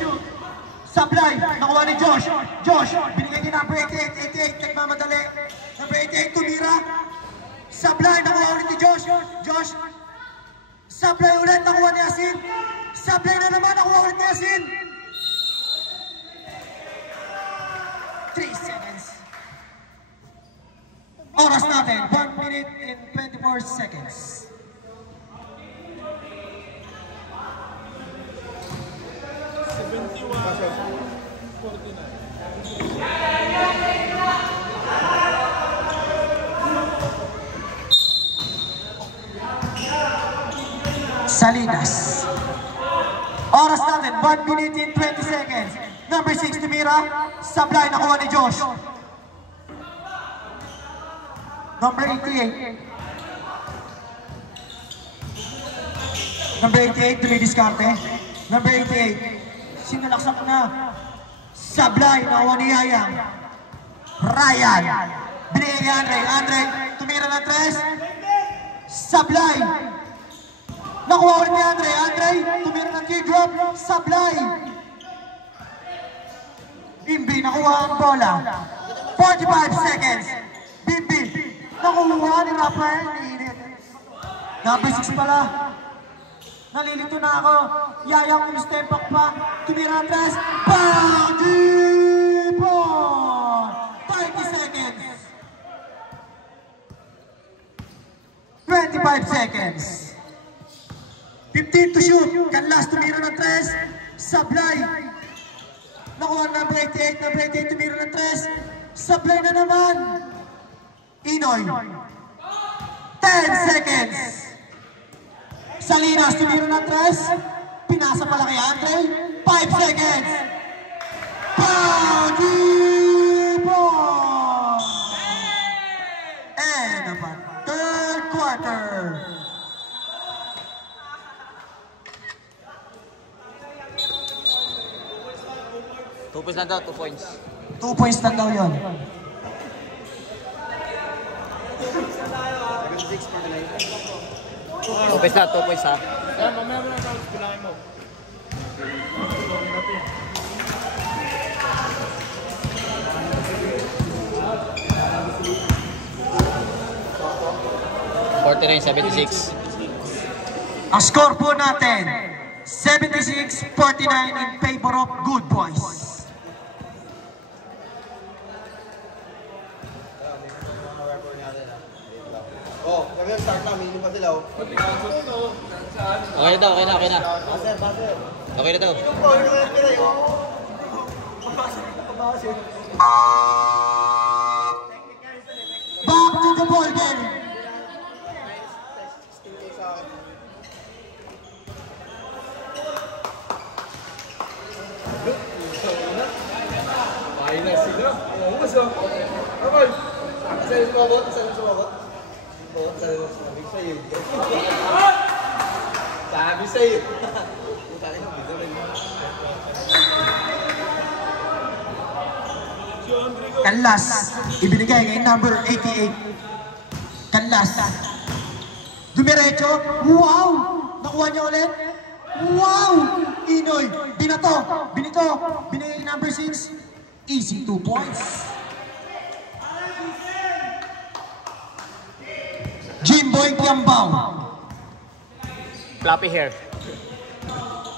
Sablay, nakuha ni Josh. Josh, binigay ni number 88. Nagmamadali. Number 88, tumira. Sablay, nakuha ulit ni Josh. Sablay ulit, nakuha ni Asin. Sablay na naman, nakuha ulit ni Asin. 3 seconds. Oras natin, 1 minute and 24 seconds. Salinas. Oras natin, 1 minute and 20 seconds. Number 6, tumira. Sablay, nakuha ni Josh. Number 88. Number 88, dumidiskarte. Number 88, sinalaksak na. Sablay, nakuha ni Yayang. Ryan. Binigay ni Andre. Andre, tumira ng 3. Sablay. Nakuha ulit ni Andre. Andre, tumira ng teardrop. Sablay. Bimbi, nakuha ang bola. 45 seconds. Bimbi, nakuha ni Rafael. Number 6 pala. Nalilito na ako. Yayang step back pa. Tumira ang 3. Boundary ball. 30 seconds. 25 seconds. 15 to shoot. Kanlas tumira ng 3. Sablay. Nakuha number 88. Number 88 tumira ng 3. Sablay na naman. Inoy. 10 seconds. Salinas tumira ng 3. Pinasa pala kay Andre. 5 seconds. Boundary ball. And naman, third quarter. Two points lang daw, 2 points. 2 points lang daw yun. Two points ha. Yan, mamaya mo na ito. Bilangin mo. Ang score po natin, 76-49 in favor of Good Boys. Oh, kami start na, mini pa sila. Okay na daw, okay na. Baser. Okay na daw. Oh, yung mga nagkira yun. Back to the ball game. Kain na sila. Oo, masa. Okay. Sa'yo sumabot. Sabi sa'yo. Sabi sa'yo. Kanlas, ibinigay kay number 88. Kanlas. Dumiretso. Wow! Nakuha niya ulit. Wow! Inoy. Binito. Binigay kay number 6. Easy 2 points. Jimboy Kiambao. Floppy hair.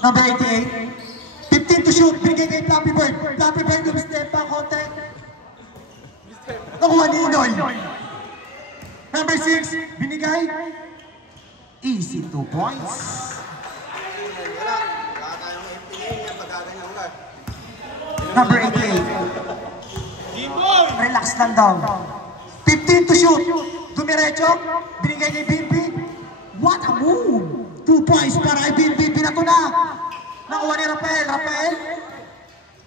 Number 88. 15 to shoot. Binigay kay Flappy Bird. Flappy Bird yung step back konti. Nakuha ni Inoy. Number 6. Binigay. Easy 2 points. Number 88. Relax lang daw. 15 to shoot. Dumiretso. Binigay kay Bimbi. What a move! 2 points para kay Bimbi. Pinato na. Nakuha ni Rafael.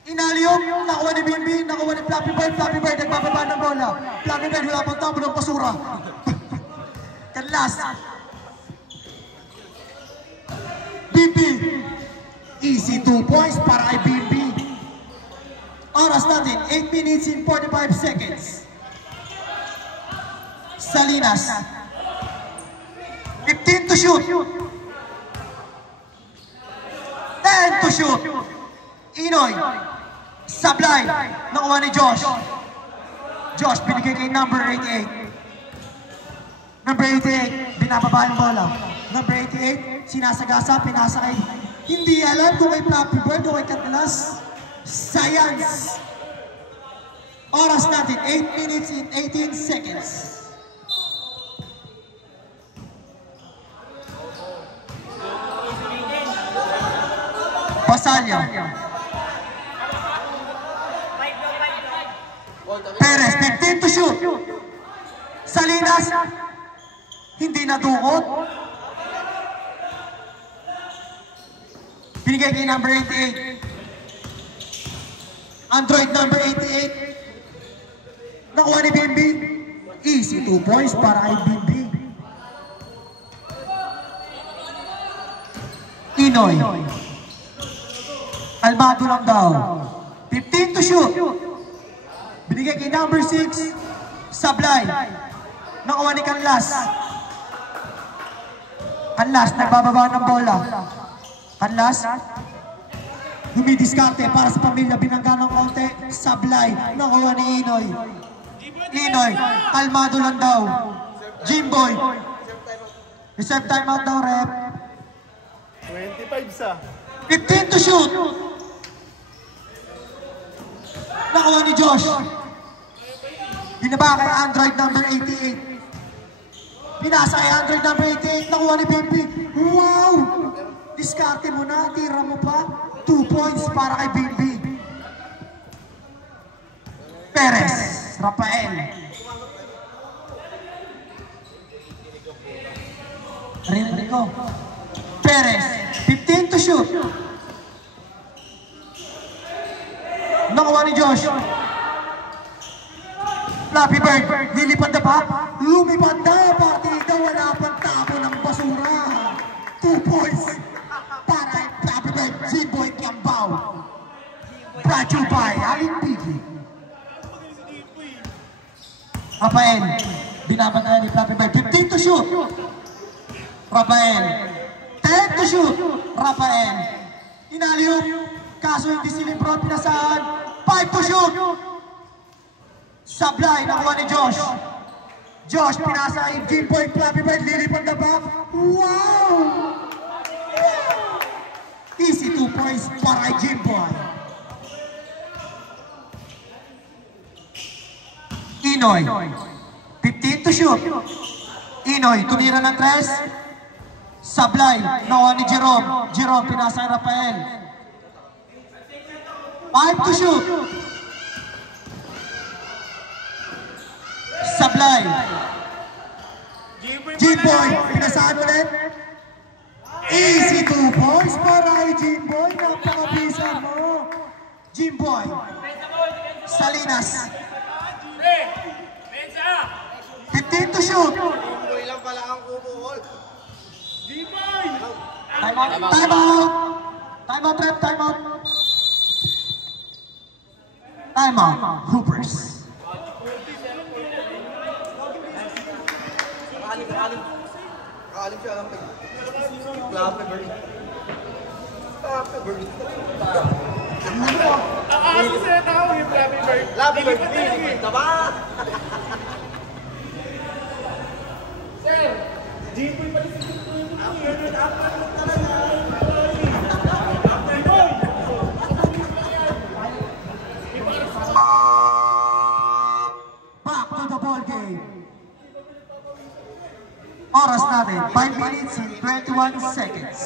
Inaliyom. Nakuha ni Bimbi. Nakuha ni Flappy Bird. Flappy Bird nagbababa ng bola. Flappy Bird wala pang tabo ng basura. Kanlas. Bimbi. Easy 2 points para kay Bimbi. Oras natin, 8 minutes and 45 seconds. Salinas. 15 to shoot. 10 to shoot. Inoy. Sablay. Nakuha ni Josh. Josh, binigay kay number 88. Number 88, binababa yung bola. Number 88, sinasagasa, pinasa kay... Hindi alam kung kay Flappy Bird o kay Kanlas. Science. Oras natin, 8 minutes and 18 seconds. Pasalyo. Perez, 15 to shoot. Salinas, hindi nadukot. Binigay kay number 88. Android number 88. Nakuha ni Bimbi. Easy 2 points para kay Bimbi. Inoy. Almado lang daw. 15 to shoot. Binigay kay number 6. Sablay. Nakuha ni Canlas. Canlas, nagbababa ng bola. Canlas. Humidiskarte para sa pamilya. Binangga ng kaunti. Sablay. Nakuha ni Inoy. Inoy. Almado lang daw. Jimboy. Reserve timeout daw, rep. 25 sa. 15 to shoot. Nakuha ni Josh. Binaba kay Android number 88. Pinasa kay Android number 88. Nakuha ni Bimbi. Wow! Diskarte mo na. Tira mo pa. 2 points para kay Bimbi. Perez. Rafael. Rico. Perez. 15 to shoot. Nakuha ni Josh. Flappy Bird. Lilipad na ba? Lumipad na. Partida. Wala pang tapo ng basura. 2 points para kay Flappy Bird. Jimboy Kiambao. Brought you by Aling Piggy. Rafael. Binabantayan ni Flappy Bird. 15 to shoot. Rafael. 10 to shoot. Rafael. Inaliop. Kaso hindi si Limbron pinasahan. 5 to shoot. Sablay. Nakuha ni Josh. Josh pinasa kay Jimboy. Flappy Bird. Lilipad na ba? Wow! Easy 2 points para kay Jimboy. Inoy. 15 to shoot. Inoy. Tumira ng 3. Sablay. Nakuha ni Jerome. Jerome. Pinasa kay Rafael. 5 to shoot. Sablay. Jimboy. Pinasahan ulit. Easy 2 points para kay Jimboy. Napakabisa mo. Jimboy. Salinas. 15 to shoot. Jimboy lang pala ang kubuhol. Time out. Time out. Time out, rep. Time out. Time out. Hoopers. Kaalim siya lang. Flappy Bird. Flappy Bird. Ang aso sa'yo tawag yung Flappy Bird. Flappy Bird. Lilipad na ba? Back to the ball game. Oras natin, 5 minutes and 21 seconds.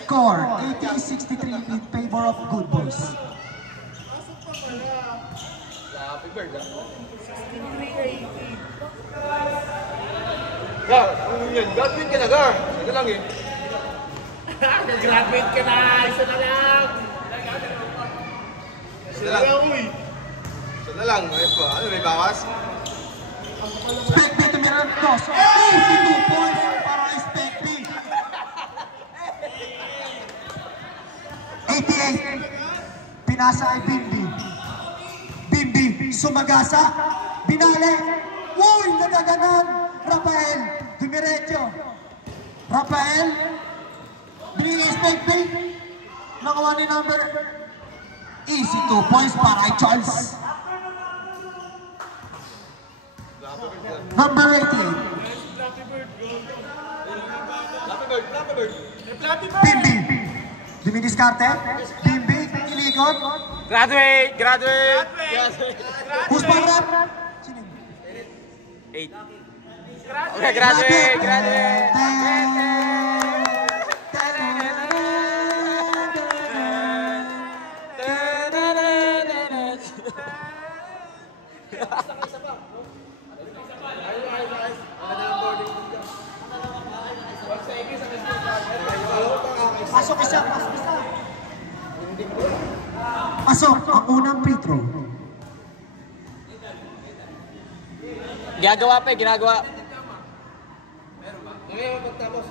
Score, 80-63 in favor of Good Boys. Flappy Bird, ah. Gar, ano yun? Graduate ka na, Gar. Ito lang eh. Graduate ka na! Isa na lang! Isa na lang. Isa na lang. Ayun pa. Ano, may bawas? Spec B tumira ng toss. Easy 2 points para kay Spec B. 88. Pinasa kay Bimbi. Bimbi, sumagasa. Binale. Uy, nadaganan. Rafael, dumiretso. Rafael. Binigay Spec B. Nakuha ni number. Easy 2 points para kay Charles. Number 88. Flappy Bird. Bimbi. Dumidiskarte. Bimbi. Ilikot. Graduate! Graduate! Who's pa rap? Sino yun? 8. Okay, graduate! Graduate! Pasok isa, pasok isa. unang free throw. Ginagawa pa, ginagawa. Ngayon, pagtapos.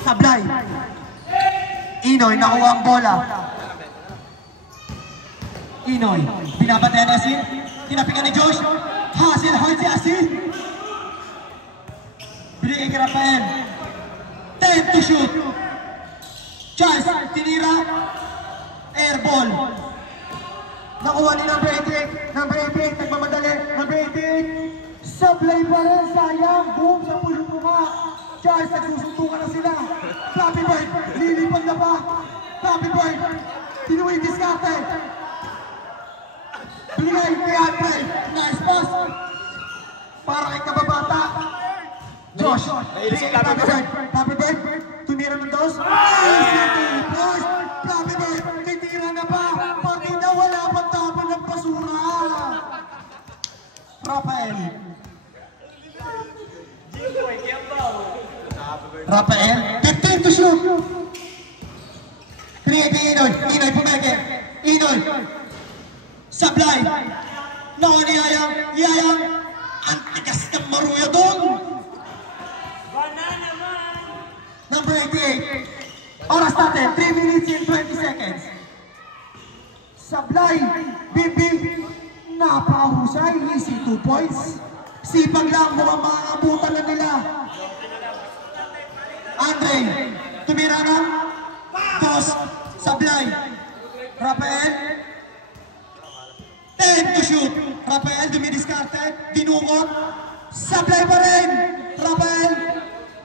Sablay. Inoy, nakuha ang bola. Inoy, binabantayan na Asin. Tinapikan ni Josh. Hasil, hold si Asin. Binigay kay Rafael. 10 to shoot. Charles, tinira. Air ball. Nakuha ni number 88. Number 88, nagmamadali. Number 88. Sablay pa rin, sayang. Boom, sa pulong mukha. Charles, nagsusuntukan na sila. Flappy Bird, lilipad na ba? Flappy Bird, tinuwi diskarte. Binigay kay Andre. Nice pass. Para kay kababata. Josh, Flappy Bird. Flappy Bird, tumira ng dos. Flappy Bird, titira na ba? Partida, wala pang tapon ng basura. Rafael. Rafael, 15 to shoot. Creating Inoy. Inoy pumeke. Inoy. Sablay. Nakuha ni Yayang. Yayang. Ang tigas ng maruya doon. Number 88. Oras natin, 3 minutes and 20 seconds. Sablay. Bibi. Napakahusay. Easy 2 points. Sipag lang, mukhang makakabutan na nila. Andre, tumira na. Dos, Sablay. Rafael. 10 to shoot. Rafael, dumidiskarte. Dinukot. Sablay pa rin. Rafael.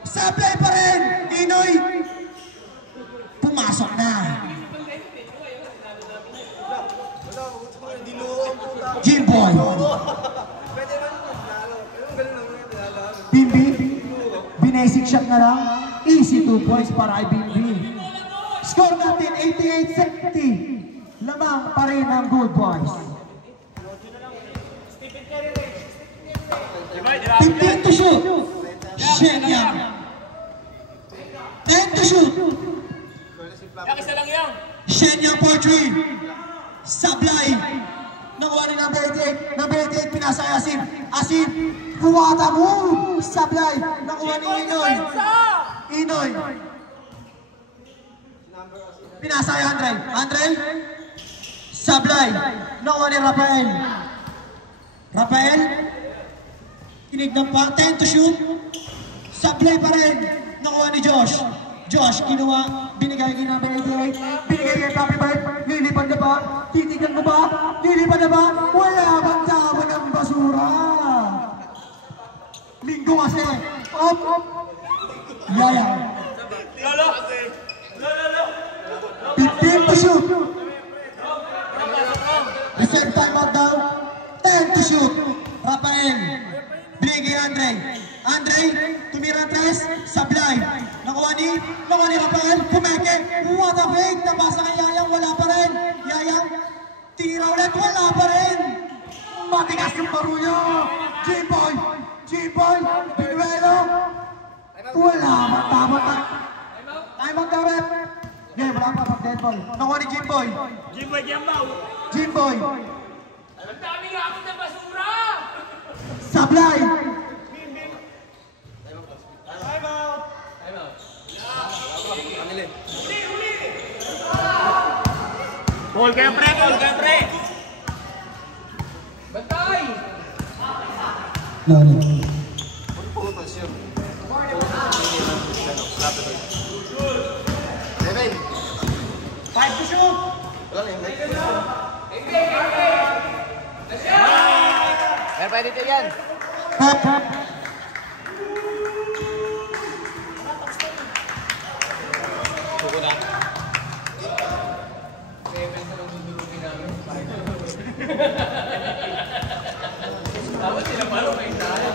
Sablay pa rin. Inoy. Pumasok na. Jimboy. Bimbi. Binasic shot na lang. Easy 2 points para kay Bimbi. Score natin 88-70. Lamang pa rin ang Good Boys. 15 to shoot. Shenyang. 10 to shoot. Shenyang for 3. Sablay. Nakuha ni number 88. Number 88 pinasa kay Asim. Asim. Kuwata mo. Sablay. Nakuha ni Inoy. Inoy. Pinasa kay Andre. Andre. Sablay. Nakuha ni Rafael. Rafael. Kinignan pa. 10 to shoot. Sablay pa rin. Nakuha ni Josh. Josh, kinuha. Binigay kay number 88. Binigay kay Flappy Bird. Lilipad na ba? Titignan mo ba? Lilipad na ba? Wala bang tawag ng basura? Linggo kasi. Op! Yaya. 15 to shoot. Reserve timeout daw. 10 to shoot. Rafael. Binigay Andre. Andre, tumira tres. Sablay. Nakuha ni Rafael. Pumeke. What a fake. Nabasa kay Yayang. Wala pa rin. Yayang. Tira ulit. Wala pa rin. Matigas yung paruyo. Jimboy. Jimboy. Pinuelo. Wala. Matama ka. Time out daw rep. Game. Wala pa pag dead ball. Nakuha ni Jimboy. Jimboy Giambao. Jimboy. Ang dami nga ako na basura! Sablay. Call kayo pre! Call kayo pre! Bantay! Lolo. Putas yun. 7. 5 to shoot. Wala na yung mic. Meron pa dito yan. Hop, hop. Suko na. Dapat sila palo may tayo.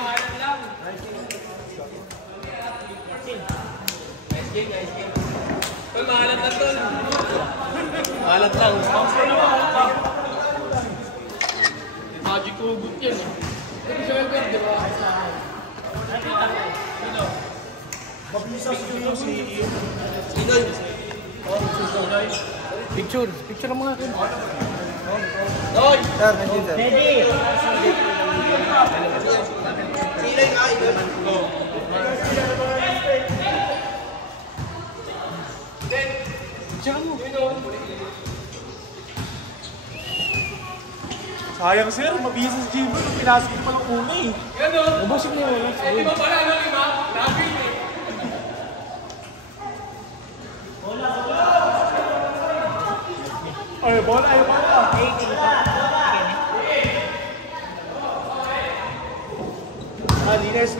Mahalan lang. Nice game. Tol, mahalan lang tol. Mahalan lang. Hugot yan eh. Ito si Welber, di ba? Picture mo nga. Sir, nandiyan sir. Sayang sir, mabisa si Jimbo nung pinasok ko palang una eh. Yan o. Nabusik na yun. Di ba pala, ano, lima? Lagi eh. Ay, bola, ay, bola. Ah, linis.